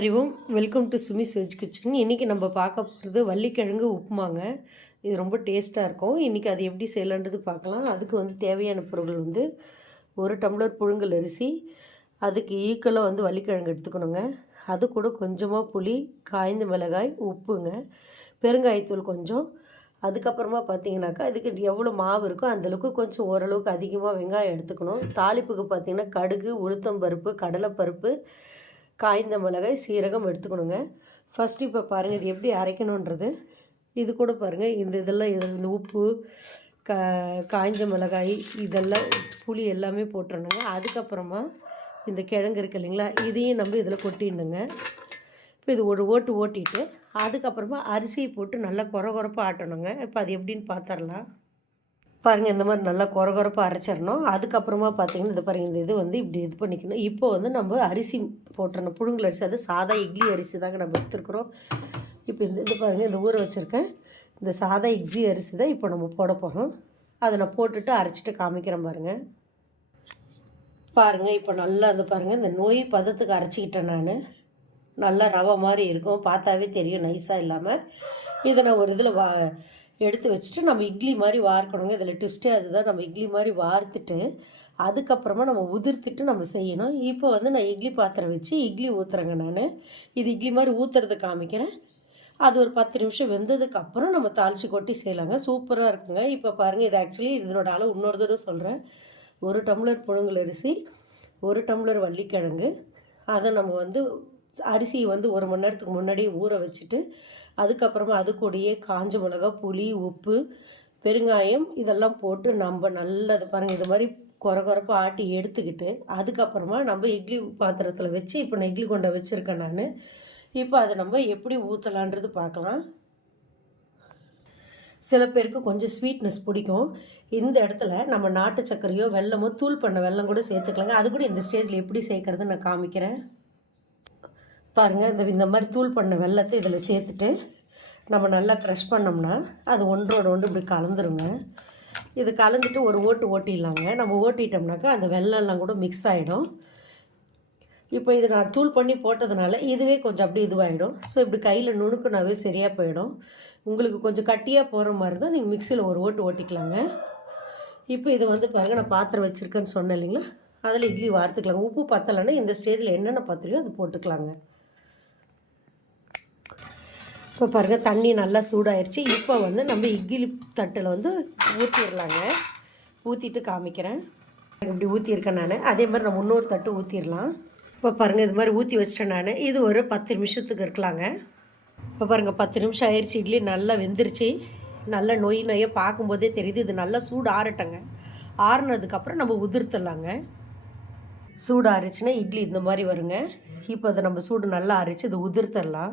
அறிவோம் welcome to Sumi's veg kitchen. இன்றைக்கி நம்ம பார்க்க போகிறது வள்ளிக்கிழங்கு உப்புமாங்க. இது ரொம்ப டேஸ்ட்டாக இருக்கும். இன்றைக்கி அது எப்படி செய்யலான்றது பார்க்கலாம். அதுக்கு தேவையான பொருட்கள் ஒரு டம்ளர் புழுங்கல் அரிசி, அதுக்கு ஈக்குவலாக வள்ளிக்கிழங்கு எடுத்துக்கணுங்க. அது கூட கொஞ்சமாக புளி, காய்ந்த மிளகாய், உப்புங்க, பெருங்காயத்தூள் கொஞ்சம். அதுக்கப்புறமா பார்த்தீங்கன்னாக்கா இதுக்கு எவ்வளோ மாவு இருக்கோ அந்தளவுக்கு கொஞ்சம் ஓரளவுக்கு அதிகமாக வெங்காயம் எடுத்துக்கணும். தாளிப்புக்கு பார்த்திங்கன்னா கடுகு, உளுத்தம்பருப்பு, கடலைப்பருப்பு, காய்ந்த மிளகாய், சீரகம் எடுத்துக்கணுங்க. ஃபஸ்ட்டு இப்போ பாருங்கள் இது எப்படி அரைக்கணுன்றது. இது கூட பாருங்கள் இதெல்லாம் இந்த உப்பு, காய்ந்த மிளகாய், இதெல்லாம் புளி எல்லாமே போட்டுருணுங்க. அதுக்கப்புறமா இந்த கிழங்கு இருக்குது இல்லைங்களா, இதையும் நம்ம இதில் கொட்டிடணுங்க. இப்போ இது ஒரு ஓட்டு ஓட்டிட்டு அதுக்கப்புறமா அரிசியை போட்டு நல்லா கொரகொரப்பாக ஆட்டணுங்க. இப்போ அது எப்படின்னு பார்த்துடலாம். பாருங்கள் இந்த மாதிரி நல்லா கொரகொரப்பாக அரைச்சிடணும். அதுக்கப்புறமா பார்த்தீங்கன்னா இது பாருங்கள் இந்த இப்படி பண்ணிக்கணும். இப்போ நம்ம அரிசி போட்டுறணும். புழுங்கல் அரிசி, அது சாதா இட்லி அரிசி தாங்க நம்ம எடுத்துருக்குறோம். இப்போ இது பாருங்கள் இந்த ஊற வச்சுருக்கேன் இந்த சாதா இட்லி அரிசி தான் இப்போ நம்ம போட போகிறோம். அதை நான் போட்டுட்டு அரைச்சிட்டு காமிக்கிறேன் பாருங்கள். பாருங்கள் இப்போ நல்லா பாருங்கள் இந்த நோய் பதத்துக்கு அரைச்சிக்கிட்டேன் நான். நல்லா ரவை மாதிரி இருக்கும், பார்த்தாவே தெரியும் நைஸாக இல்லாமல். இதை நான் ஒரு இதில் எடுத்து வச்சுட்டு நம்ம இட்லி மாதிரி வார்க்கணுங்க. இதில் ட்விஸ்ட்டே அதுதான். நம்ம இட்லி மாதிரி வார்த்துட்டு அதுக்கப்புறமா நம்ம உதிர்த்துட்டு நம்ம செய்யணும். இப்போ நான் இட்லி பாத்திரம் வச்சு இட்லி ஊற்றுறேங்க. நான் இது இட்லி மாதிரி ஊற்றுறதை காமிக்கிறேன். அது ஒரு 10 நிமிஷம் வெந்ததுக்கப்புறம் நம்ம தாளித்து கொட்டி செய்யலாங்க. சூப்பராக இருக்குங்க. இப்போ பாருங்கள் இது ஆக்சுவலி இதனோட அளவு இன்னொரு தடவை சொல்கிறேன். 1 டம்ளர் புழுங்கல் அரிசி, 1 டம்ளர் வள்ளிக்கிழங்கு, அதை நம்ம அரிசியை 1 மணி நேரத்துக்கு முன்னாடியே ஊற வச்சுட்டு அதுக்கப்புறமா அது கூடயே காஞ்ச மிளகா, புளி, உப்பு, பெருங்காயம் இதெல்லாம் போட்டு நம்ம நல்லது பாருங்கள் இது மாதிரி கொரகொரப்பாக ஆட்டி எடுத்துக்கிட்டு அதுக்கப்புறமா நம்ம இட்லி பாத்திரத்தில் வச்சு இப்போ நான் இட்லி கொண்டை வச்சுருக்கேன் நான். இப்போ அதை நம்ம எப்படி ஊற்றலான்றது பார்க்கலாம். சில பேருக்கு கொஞ்சம் ஸ்வீட்னஸ் பிடிக்கும். இந்த இடத்துல நம்ம நாட்டு சர்க்கரையோ வெல்லமோ தூள் பண்ண வெல்லம் கூட சேர்த்துக்கலாங்க. அது கூட இந்த ஸ்டேஜில் எப்படி சேர்க்குறதுன்னு நான் காமிக்கிறேன். பாருங்கள் இந்த மாதிரி தூள் பண்ண வெல்லத்தை இதில் சேர்த்துட்டு நம்ம நல்லா க்ரஷ் பண்ணோம்னா அது ஒன்றோட ஒன்று இப்படி கலந்துருங்க. இது கலந்துட்டு ஒரு ஓட்டு ஓட்டிடலாங்க. நம்ம ஓட்டிட்டோம்னாக்கா அந்த வெல்லம்லாம் கூட மிக்ஸ் ஆகிடும். இப்போ இது நான் தூள் பண்ணி போட்டதுனால இதுவே கொஞ்சம் அப்படி இதுவாகிடும். ஸோ இப்படி கையில் நுணுக்குனாவே சரியாக போயிடும். உங்களுக்கு கொஞ்சம் கட்டியாக போகிற மாதிரி தான் நீங்கள் மிக்சியில் ஒரு ஓட்டு ஓட்டிக்கலாங்க. இப்போ இதை பாருங்கள் நான் பாத்திரம் வச்சுருக்கேன்னு சொன்னேன் இல்லைங்களா, அதில் இட்லி வார்த்துக்கலாங்க. உப்பு பத்தலைன்னா இந்த ஸ்டேஜில் என்னென்ன பத்திரையோ அது போட்டுக்கலாங்க. இப்போ பாருங்கள் தண்ணி நல்லா சூடாகிடுச்சு. இப்போ நம்ம இட்லி தட்டில் ஊற்றிடலாங்க. ஊற்றிட்டு காமிக்கிறேன். இப்படி ஊற்றிருக்கேன் நான். அதே மாதிரி நம்ம இன்னொரு தட்டு ஊற்றிடலாம். இப்போ பாருங்கள் இது மாதிரி ஊற்றி வச்சிட்டேன் நான். இது ஒரு 10 நிமிஷத்துக்கு இருக்கலாங்க. இப்போ பாருங்கள் 10 நிமிஷம் ஆயிடுச்சு. இட்லி நல்லா வெந்துருச்சு. நல்லா நொய்யை பார்க்கும்போதே தெரியுது. இது நல்லா சூடு ஆறட்டங்க. ஆறுனதுக்கப்புறம் நம்ம உதிர்த்துடலாங்க. சூடு ஆறிச்சுன்னா இட்லி இந்த மாதிரி வருங்க. இப்போ அதை நம்ம சூடு நல்லா ஆறிச்சு இதை உதிர்த்துடலாம்.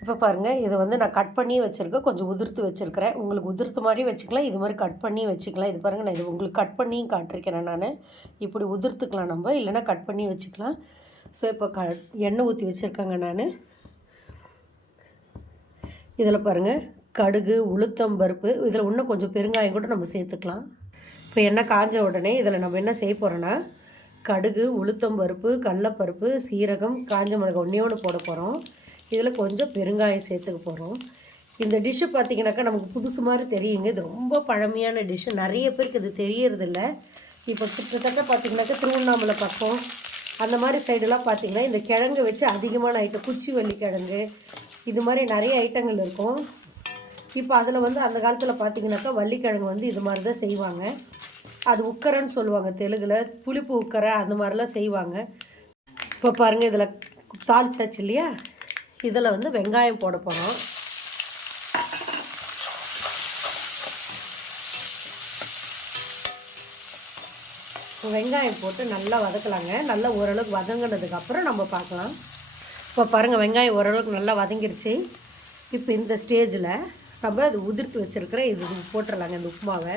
இப்போ பாருங்கள் இதை நான் கட் பண்ணி வச்சுருக்கேன். கொஞ்சம் உதிர்த்து வச்சுருக்கிறேன். உங்களுக்கு உதிர்த்து மாதிரி வச்சுக்கலாம், இது மாதிரி கட் பண்ணி வச்சுக்கலாம். இது பாருங்கள் நான் இது உங்களுக்கு கட் பண்ணியும் காட்டிருக்கேன் நான். இப்படி உதிர்த்துக்கலாம் நம்ம, இல்லைனா கட் பண்ணி வச்சுக்கலாம். ஸோ இப்போ எண்ணெய் ஊற்றி வச்சுருக்கேங்க நான். இதில் பாருங்கள் கடுகு, உளுத்தம் பருப்பு, இதில் இன்னும் கொஞ்சம் பெருங்காயம் கூட நம்ம சேர்த்துக்கலாம். இப்போ எண்ணெய் காஞ்ச உடனே இதில் நம்ம என்ன செய்ய போகிறோன்னா கடுகு, உளுத்தம் பருப்பு, கடலைப்பருப்பு, சீரகம், காஞ்ச மிளகாய் ஒன்றே ஒன்று போட போகிறோம். இதில் கொஞ்சம் பெருங்காயம் சேர்த்துக்க போகிறோம். இந்த டிஷ்ஷு பார்த்திங்கனாக்கா நமக்கு புதுசு மாதிரி தெரியுங்க. இது ரொம்ப பழமையான டிஷ்ஷு. நிறைய பேருக்கு இது தெரியறதில்ல. இப்போ கிட்டத்தட்ட பார்த்திங்கனாக்கா திருவண்ணாமலை பக்கம் அந்த மாதிரி சைடெல்லாம் பார்த்திங்கன்னா இந்த கிழங்கு வச்சு அதிகமான ஐட்டம், குச்சி வள்ளி கிழங்கு, இது மாதிரி நிறைய ஐட்டங்கள் இருக்கும். இப்போ அதில் அந்த காலத்தில் பார்த்திங்கனாக்கா வள்ளிக்கிழங்கு இது மாதிரி தான் செய்வாங்க. அது உக்கரைன்னு சொல்லுவாங்க தெலுங்கில், புளிப்பு உக்கரை அந்த மாதிரிலாம் செய்வாங்க. இப்போ பாருங்கள் இதில் தாளிச்சாச்சு இல்லையா, இதில் வெங்காயம் போட போகிறோம். வெங்காயம் போட்டு நல்லா வதக்கலாங்க. நல்லா ஓரளவுக்கு வதங்கினதுக்கப்புறம் நம்ம பார்க்கலாம். இப்போ பாருங்கள் வெங்காயம் ஓரளவுக்கு நல்லா வதங்கிடுச்சு. இப்போ இந்த ஸ்டேஜில் நம்ம அது உதிர்த்து வச்சுருக்கிற இது போட்டுடலாங்க இந்த உப்புமாவை.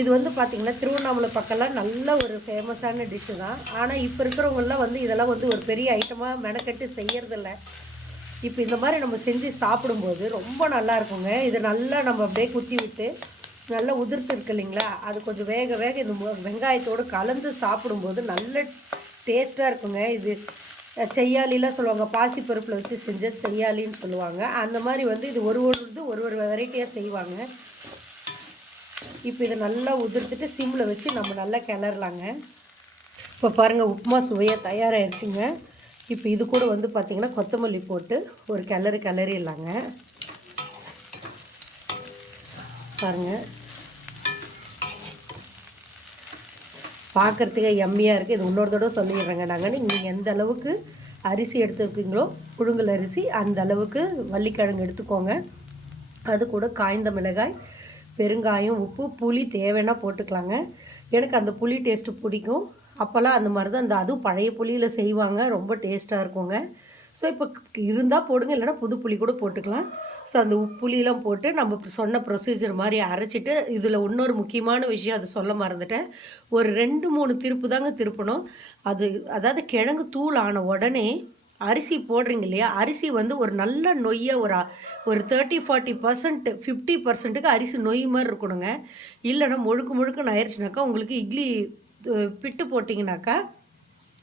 இது பார்த்திங்கன்னா திருவண்ணாமலை பக்கம்லாம் நல்ல ஒரு ஃபேமஸான டிஷ்ஷு தான். ஆனால் இப்போ இருக்கிறவங்களாம் இதெல்லாம் ஒரு பெரிய ஐட்டமாக மெனக்கட்டு செய்யறதில்ல. இப்போ இந்த மாதிரி நம்ம செஞ்சு சாப்பிடும்போது ரொம்ப நல்லா இருக்குங்க. இதை நல்லா நம்ம அப்படியே குத்தி விட்டு நல்லா உதிர்த்து இருக்கு இல்லைங்களா, அது கொஞ்சம் வேக வேக இந்த வெங்காயத்தோடு கலந்து சாப்பிடும்போது நல்ல டேஸ்ட்டாக இருக்குங்க. இது செய்யாலிலாம் சொல்லுவாங்க, பாசிப்பருப்பில் வச்சு செஞ்ச செய்யாலின்னு சொல்லுவாங்க. அந்த மாதிரி வந்து இது ஒரு ஒரு வெரைட்டியாக செய்வாங்க. இப்போ இதை நல்லா உதிர்த்துட்டு சிம்மில் வச்சு நம்ம நல்லா கிளறலாங்க. இப்போ பாருங்கள், உப்புமா சுவையாக தயாராகிடுச்சுங்க. இப்போ இது கூட வந்து பார்த்திங்கன்னா கொத்தமல்லி போட்டு ஒரு கிளறிடலாங்க. பாருங்கள், பார்க்குறதுக்கு எம்மியாக இருக்குது. இது இன்னொரு தடவை சொல்லிடுறேங்க. நீங்கள் எந்த அளவுக்கு அரிசி எடுத்துருக்கீங்களோ, புழுங்கல் அரிசி, அந்த அளவுக்கு வள்ளிக்கிழங்கு எடுத்துக்கோங்க. அது கூட காய்ந்த மிளகாய், பெருங்காயம், உப்பு, புளி தேவைன்னா போட்டுக்கலாங்க. எனக்கு அந்த புளி டேஸ்ட்டு பிடிக்கும். அப்போல்லாம் அந்த மாதிரி தான் அதுவும் பழைய புளியில் செய்வாங்க, ரொம்ப டேஸ்ட்டாக இருக்குங்க. ஸோ இப்போ இருந்தால் போடுங்க, இல்லைனா புது புளி கூட போட்டுக்கலாம். ஸோ அந்த புளியெலாம் போட்டு நம்ம சொன்ன ப்ரொசீஜர் மாதிரி அரைச்சிட்டு, இதில் இன்னொரு முக்கியமான விஷயம் அதை சொல்ல மறந்துட்டேன். ஒரு 2-3 திருப்பு தாங்க திருப்பணும். அதாவது கிழங்கு தூள் ஆன உடனே அரிசி போடுறீங்க இல்லையா, அரிசி வந்து ஒரு நல்ல நொய்யை ஒரு 30-40% 50%க்கு அரிசி நொய் மாதிரி இருக்கணுங்க. இல்லைன்னா முழுக்குன்னு ஆயிடுச்சுனாக்கா உங்களுக்கு இட்லி பிட்டு போட்டிங்கனாக்கா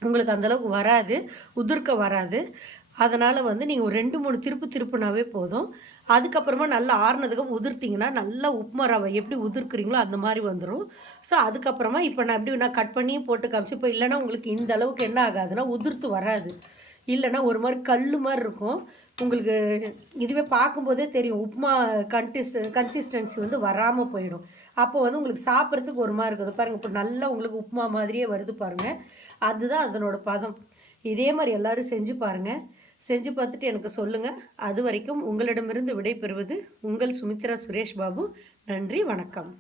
உங்களுக்கு அந்தளவுக்கு வராது, உதிர்க்க வராது. அதனால் வந்து நீங்கள் ஒரு 2-3 திருப்புனாவே போதும். அதுக்கப்புறமா நல்லா ஆறுனதுக்கப்புறம் உதிர்த்திங்கன்னா நல்லா உப்புமா ரவை எப்படி உதிர்க்குறீங்களோ அந்த மாதிரி வந்துடும். ஸோ அதுக்கப்புறமா இப்போ நான் கட் பண்ணியும் போட்டு காமிச்சு, இப்போ இல்லைன்னா உங்களுக்கு இந்த அளவுக்கு என்ன ஆகாதுன்னா உதிர்த்து வராது. இல்லைன்னா ஒரு மாதிரி கல் மாதிரி இருக்கும். உங்களுக்கு இதுவே பார்க்கும்போதே தெரியும், உப்புமா கன்சிஸ்டன்சி வந்து வராமல் போயிடும். அப்போ வந்து உங்களுக்கு சாப்பிட்றதுக்கு ஒரு மாதிரி இருக்குது. பாருங்கள், இப்போ நல்லா உங்களுக்கு உப்புமா மாதிரியே வருது பாருங்கள். அதுதான் அதனோட பதம். இதே மாதிரி எல்லோரும் செஞ்சு பாருங்கள். செஞ்சு பார்த்துட்டு எனக்கு சொல்லுங்கள். அது வரைக்கும் உங்களிடமிருந்து விடைபெறுவது உங்கள் சுமித்ரா சுரேஷ் பாபு. நன்றி, வணக்கம்.